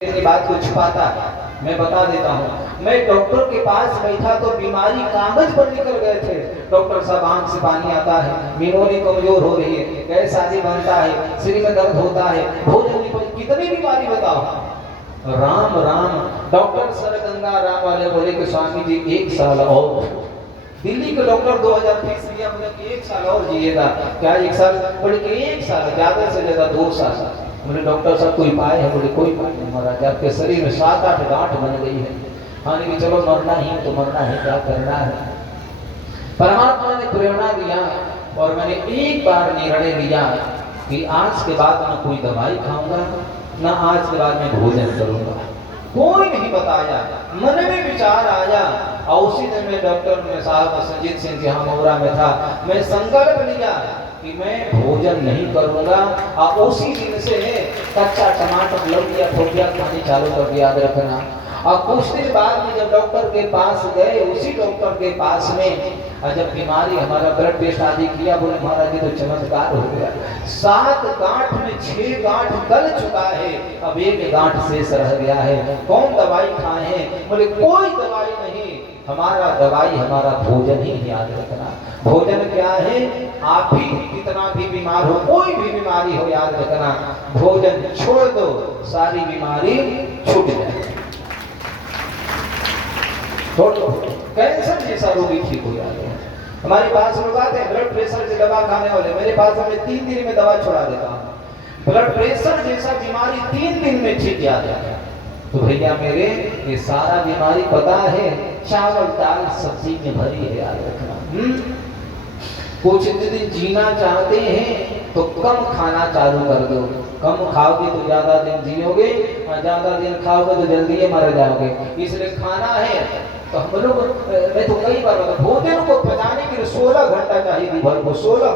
मेरी बात को छुपाता है। मैं बता देता हूँ, मैं डॉक्टर के पास बैठा तो बीमारी कागज पर निकल गए थे। डॉक्टर साहब आंख से पानी आता है, मीनोनी कमजोर हो रही है, गैस आदि बनता है, सिर में दर्द होता है, भोजन नहीं पच, कितनी बीमारी बताओ। राम राम। डॉक्टर सर गंगा राम वाले बोले कि स्वामी जी 1 साल और। दिल्ली के डॉक्टर 2000 फीस लिया, बोले कि 1 साल और जिएगा। क्या 1 साल? बोले कि 1 साल, ज्यादा से ज्यादा 2 साल। बोले डॉक्टर साहब कोई उपाय है? बोले कोई उपाय नहीं महाराज, आपके शरीर में 7-8 गांठ बन गई है। हाँ नहीं चलो मरना ही तो मरना है, क्या करना है। परमात्मा ने प्रेरणा दिया और मैंने एक बार निर्णय लिया कि आज के बाद मैं कोई दवाई खाऊंगा ना, आज के बाद मैं भोजन करूंगा। कोई नहीं बताया, मन में विचार आया और उसी दिन में डॉक्टर में साहब संजीत सिंह जहाँ मोरा में था, मैं संकल्प लिया कि मैं भोजन नहीं करूंगा। और उसी दिन से कच्चा टमाटर लौकिया ठोकिया खानी चालू कर दिया, याद रखना। और कुछ दिन बाद में जब डॉक्टर के पास गए, उसी डॉक्टर के पास में जब बीमारी हमारा ब्लड टेस्ट आदि किया, बोले महाराज जी तो चमत्कार हो गया। 7 गांठ में 6 गांठ गल चुका है, अब 1 गांठ शेष रह गया है। कौन दवाई खाए हैं? बोले कोई दवाई नहीं, हमारा दवाई हमारा भोजन ही। याद रखना भोजन क्या है। आप भी कितना भी बीमार हो, कोई भी बीमारी हो, याद रखना भोजन छोड़ दो, सारी बीमारी छूट जाए। छोड़ दो, कैंसर जैसा रोगी ठीक हो जाते हैं। हमारे पास लोग आते हैं ब्लड प्रेशर की दवा खाने वाले, मेरे पास हमें 3 दिन में दवा छुड़ा देता हूं। ब्लड प्रेशर जैसा बीमारी 3 दिन में ठीक जाता है। तो भैया मेरे, ये सारा बीमारी पता है चावल दाल सब्जी में भरी है, याद रखना। कुछ दिन जीना चाहते हैं तो कम खाना चालू कर दो। कम खाओगे तो ज्यादा दिन जियोगे, और ज्यादा दिन खाओगे तो जल्दी मर जाओगे। इसलिए खाना है तो हम लोग, मैं तो कई बार भोजन को पचाने के लिए 16 घंटा चाहिए दिन भर को। 16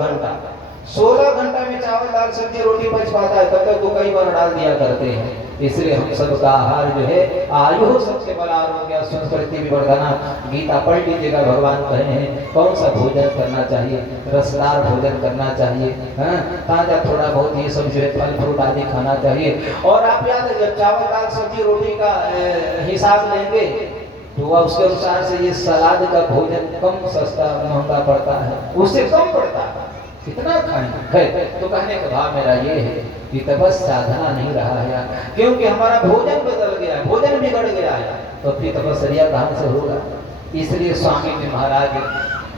घंटा में चावल दाल सब्जी रोटी पच पाता है, तब तक तो कई बार डाल दिया करते हैं। इसलिए हम सबका आहार जो है, आयु सबसे बड़ा आरोग्य संस्कृति विवर्धना। गीता पढ़ लीजिएगा, भगवान कहे हैं कौन सा भोजन करना चाहिए, रसदार भोजन करना चाहिए, ताजा थोड़ा बहुत ये सब जो है फल फ्रूट आदि खाना चाहिए। और आप याद है जब चावल दाल सब्जी रोटी का हिसाब लेंगे तो वह उसके अनुसार से ये सलाद का भोजन कम सस्ता महंगा पड़ता है, उससे कम पड़ता है। कितना खाएंगे? तो कहने का भाव मेरा ये है कि तपस साधना नहीं रहा है, क्योंकि हमारा भोजन बदल गया है, भोजन बिगड़ गया है, तो फिर तपस्या कहाँ से होगा। इसलिए स्वामी जी महाराज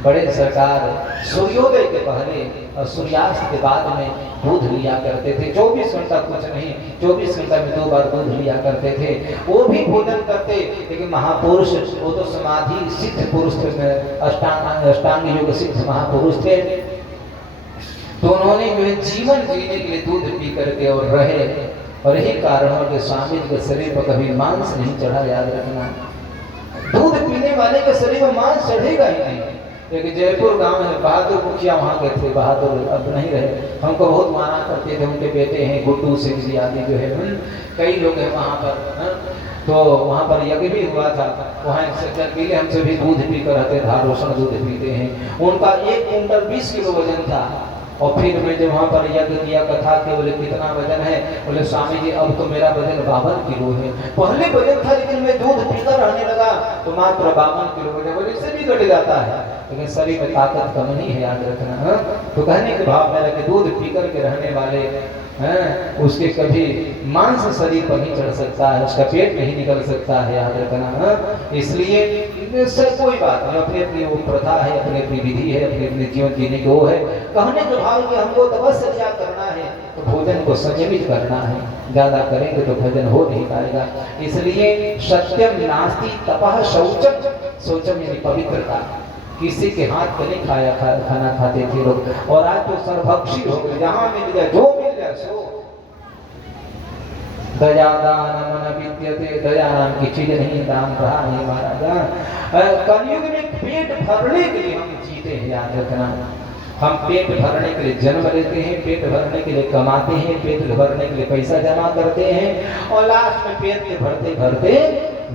बड़े सरकार सूर्योदय के पहले और सूर्यास्त के बाद में दूध लिया करते थे। 24 घंटा कुछ नहीं, 24 घंटा में 2 बार दूध लिया करते थे। वो भी भोजन करते, लेकिन महापुरुष वो तो समाधि सिद्ध पुरुष थे, अष्टांग योग सिद्ध महापुरुष थे। तो उन्होंने जो है जीवन जीने के लिए दूध पी करके और रहे, और यही कारण है कि स्वामी जी के शरीर पर कभी मांस नहीं चढ़ा। याद रखना दूध पीने वाले के शरीर में मांस चढ़ेगा ही नहीं। एक जयपुर गांव है, बहादुर मुखिया वहाँ के थे, बहादुर अब नहीं रहे, हमको बहुत माना करते थे। उनके बेटे हैं गुड्डू सिंह जी आदि जो है, कई लोग हैं वहाँ पर। तो वहाँ पर यज्ञ भी हुआ था, वहाँ एक सज्जन मिले, हमसे भी दूध पी कर रहते, धारोषण दूध पीते हैं। उनका 1 कुंटल 20 किलो वजन था। और फिर मैं जब वहाँ पर यज्ञ किया, कथा के बोले कितना वजन है? बोले स्वामी जी अब तो मेरा वजन 52 किलो है। पहले वजन था, लेकिन मैं दूध पीकर रहने लगा तो मात्र 52 किलो वजन। बोले इससे भी घट जाता है, लेकिन शरीर में ताकत कम नहीं है, याद रखना। तो कहने के भाव मेरा कि दूध पीकर के रहने वाले उसके कभी मांस शरीर पर नहीं चढ़ सकता है, उसका पेट नहीं निकल सकता है, याद रखना। इसलिए सर कोई बात नहीं, अपनी अपनी वो प्रथा है, अपनी अपनी विधि है, अपने अपने जीवन जीने की वो है। कहने के भाव कि हमको तपस्या करना है तो भोजन को संयमित करना है, ज्यादा करेंगे तो भोजन हो नहीं पाएगा। इसलिए सत्यम नास्ति तपः शौचम, शौचम यानी पवित्रता। किसी के हाथ पे नहीं खाना खाते थे लोग, और आज तो सर्वभक्षी हो गए, जहाँ मिल जाए जो मिल जाए सो। दया दान मन विद्यते, दया नाम की चीज नहीं, दान रहा नहीं महाराज। कलयुग में पेट भरने के लिए हम जीते हैं, याद रखना। हम पेट भरने के लिए जन्म लेते हैं, पेट भरने के लिए कमाते हैं, पेट भरने के लिए पैसा जमा करते हैं, और लास्ट में पेट भरते भरते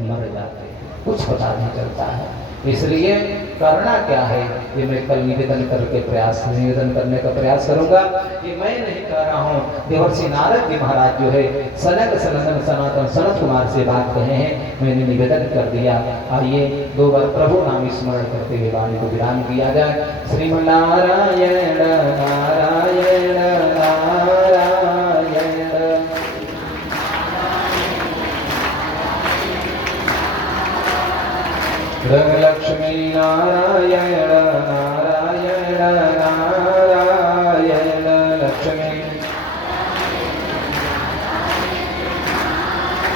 मर जाते हैं, कुछ पता नहीं चलता है। इसलिए करना क्या है ये मैं कल निवेदन करने का प्रयास करूंगा। ये मैं नहीं कर रहा हूँ, देवर्षि नारद जी महाराज जो है सनक सनंदन सनातन सनत कुमार से बात कहे हैं, मैंने निवेदन कर दिया। आइए 2 बार प्रभु नाम स्मरण करते हुए वाणी को विराम किया जाए। श्रीमन्नारायण नारायण नारायण। लक्ष्मी नारायण नारायण नारायण लक्ष्मी।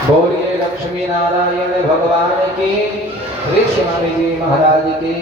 बोलिए लक्ष्मी नारायण भगवान की, श्री स्वामी जी महाराज की।